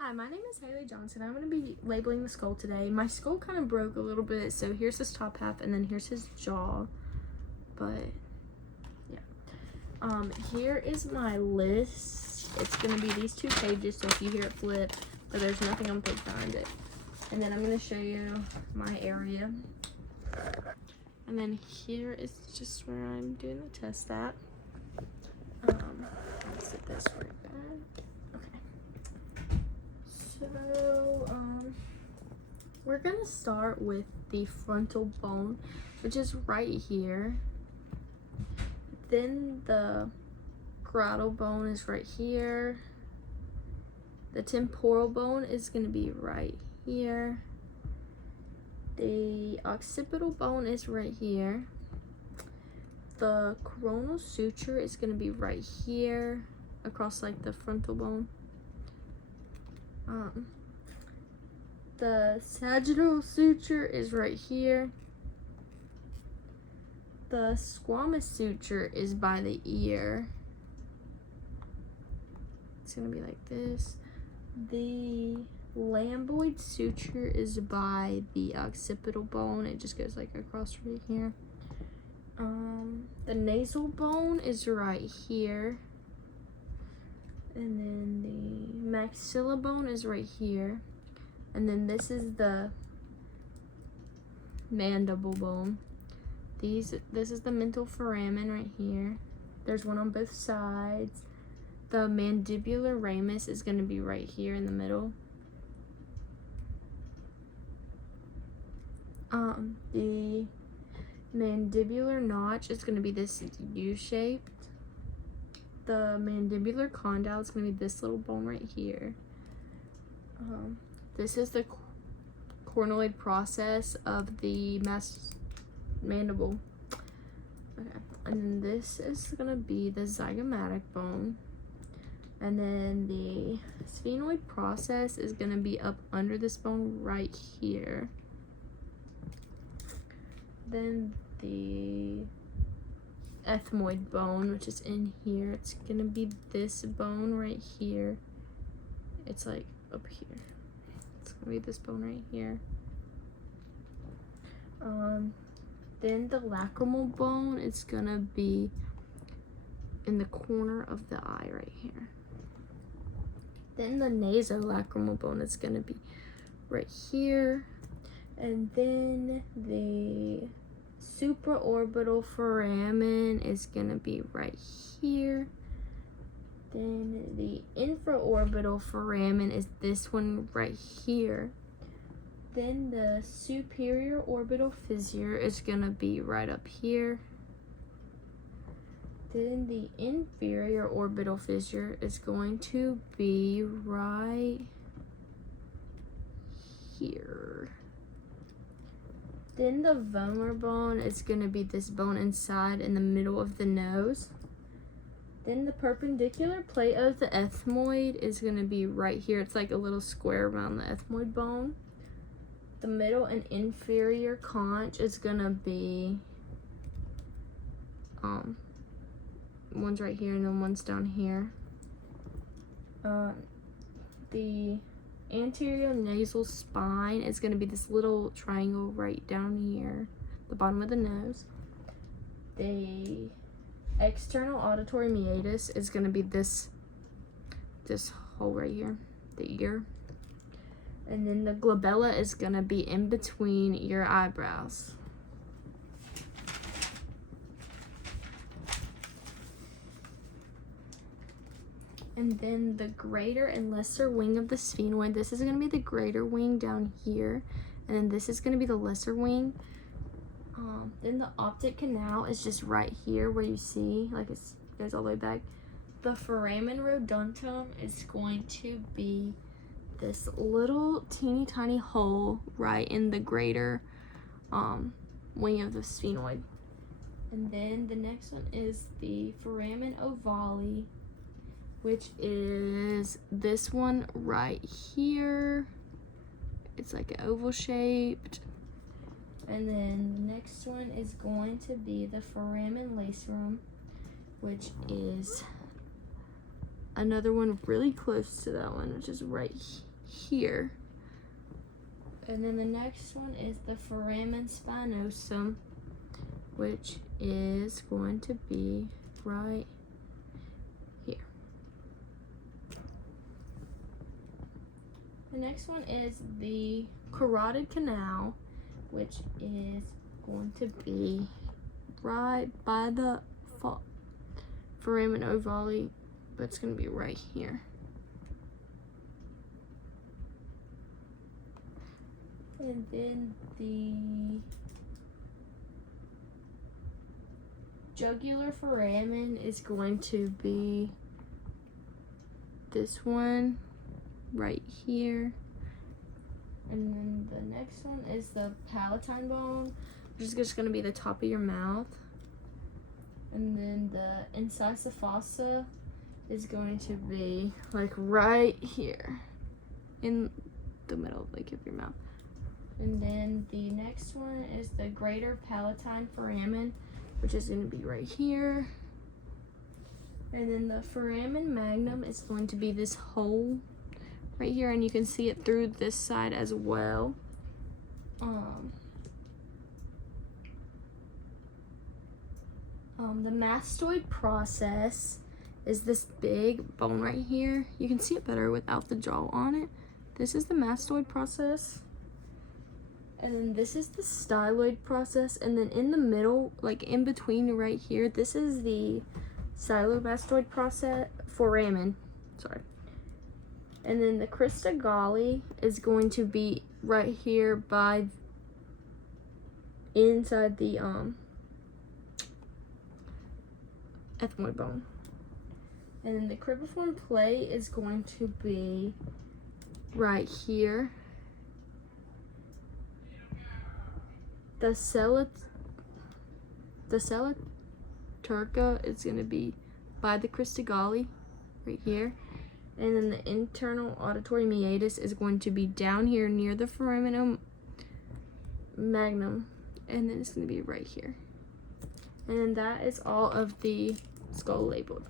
Hi, my name is Haley Johnson. I'm going to be labeling the skull today. My skull kind of broke a little bit, so here's his top half and then here's his jaw. But yeah. Here is my list. It's going to be these 2 pages, so if you hear it flip, but there's nothing I'm putting behind it. And then I'm going to show you my area. And then here is just where I'm doing the test at. I'll set this right back. So, we're gonna start with the frontal bone, which is right here. Then the parietal bone is right here. The temporal bone is gonna be right here. The occipital bone is right here. The coronal suture is gonna be right here, across like the frontal bone. The sagittal suture is right here. The squamous suture is by the ear. It's gonna be like this. The lambdoid suture is by the occipital bone. It just goes like across right here. The nasal bone is right here. And then the maxilla bone is right here. And then this is the mandible bone. This is the mental foramen right here. There's one on both sides. The mandibular ramus is going to be right here in the middle. The mandibular notch is going to be this U-shaped. The mandibular condyle is going to be this little bone right here. This is the cornoid process of the mandible. Okay, and then this is going to be the zygomatic bone. And then the sphenoid process is going to be up under this bone right here. Then the ethmoid bone, which is in here, it's gonna be this bone right here. It's like up here. It's gonna be this bone right here. Then the lacrimal bone is gonna be in the corner of the eye right here. Then the nasolacrimal bone is gonna be right here. And then the supraorbital foramen is gonna be right here. Then the infraorbital foramen is this one right here. Then the superior orbital fissure is gonna be right up here. Then the inferior orbital fissure is going to be right here. Then the vomer bone is going to be this bone inside in the middle of the nose. Then the perpendicular plate of the ethmoid is going to be right here. It's like a little square around the ethmoid bone. The middle and inferior conch is going to be one's right here and then one's down here. The anterior nasal spine is going to be this little triangle right down here, the bottom of the nose. The external auditory meatus is going to be this hole right here, the ear. And then the glabella is going to be in between your eyebrows. And then the greater and lesser wing of the sphenoid, this is going to be the greater wing down here. And then this is going to be the lesser wing. Then the optic canal is just right here where you see, like it goes all the way back. The foramen rodentum is going to be this little teeny tiny hole right in the greater wing of the sphenoid. And then the next one is the foramen ovale, which is this one right here. It's like an oval shaped. And then the next one is going to be the foramen lacerum, which is another one really close to that one, which is right here. And then the next one is the foramen spinosum, which is going to be right here. The next one is the carotid canal, which is going to be right by the foramen ovale, but it's going to be right here. And then the jugular foramen is going to be this one right here. And then the next one is the palatine bone, which is just going to be the top of your mouth. And then the incisive fossa is going to be like right here in the middle like of your mouth. And then the next one is the greater palatine foramen, which is going to be right here. And then the foramen magnum is going to be this hole right here, and you can see it through this side as well. The mastoid process is this big bone right here. You can see it better without the jaw on it. This is the mastoid process. And then this is the styloid process. And then in the middle, like in between right here, this is the stylomastoid process, foramen, sorry. And then the crista galli is going to be right here by inside the ethmoid bone. And then the cribriform plate is going to be right here. The sella turca is going to be by the crista galli right here. And then the internal auditory meatus is going to be down here near the foramen magnum. And then it's going to be right here. And then that is all of the skull labeled.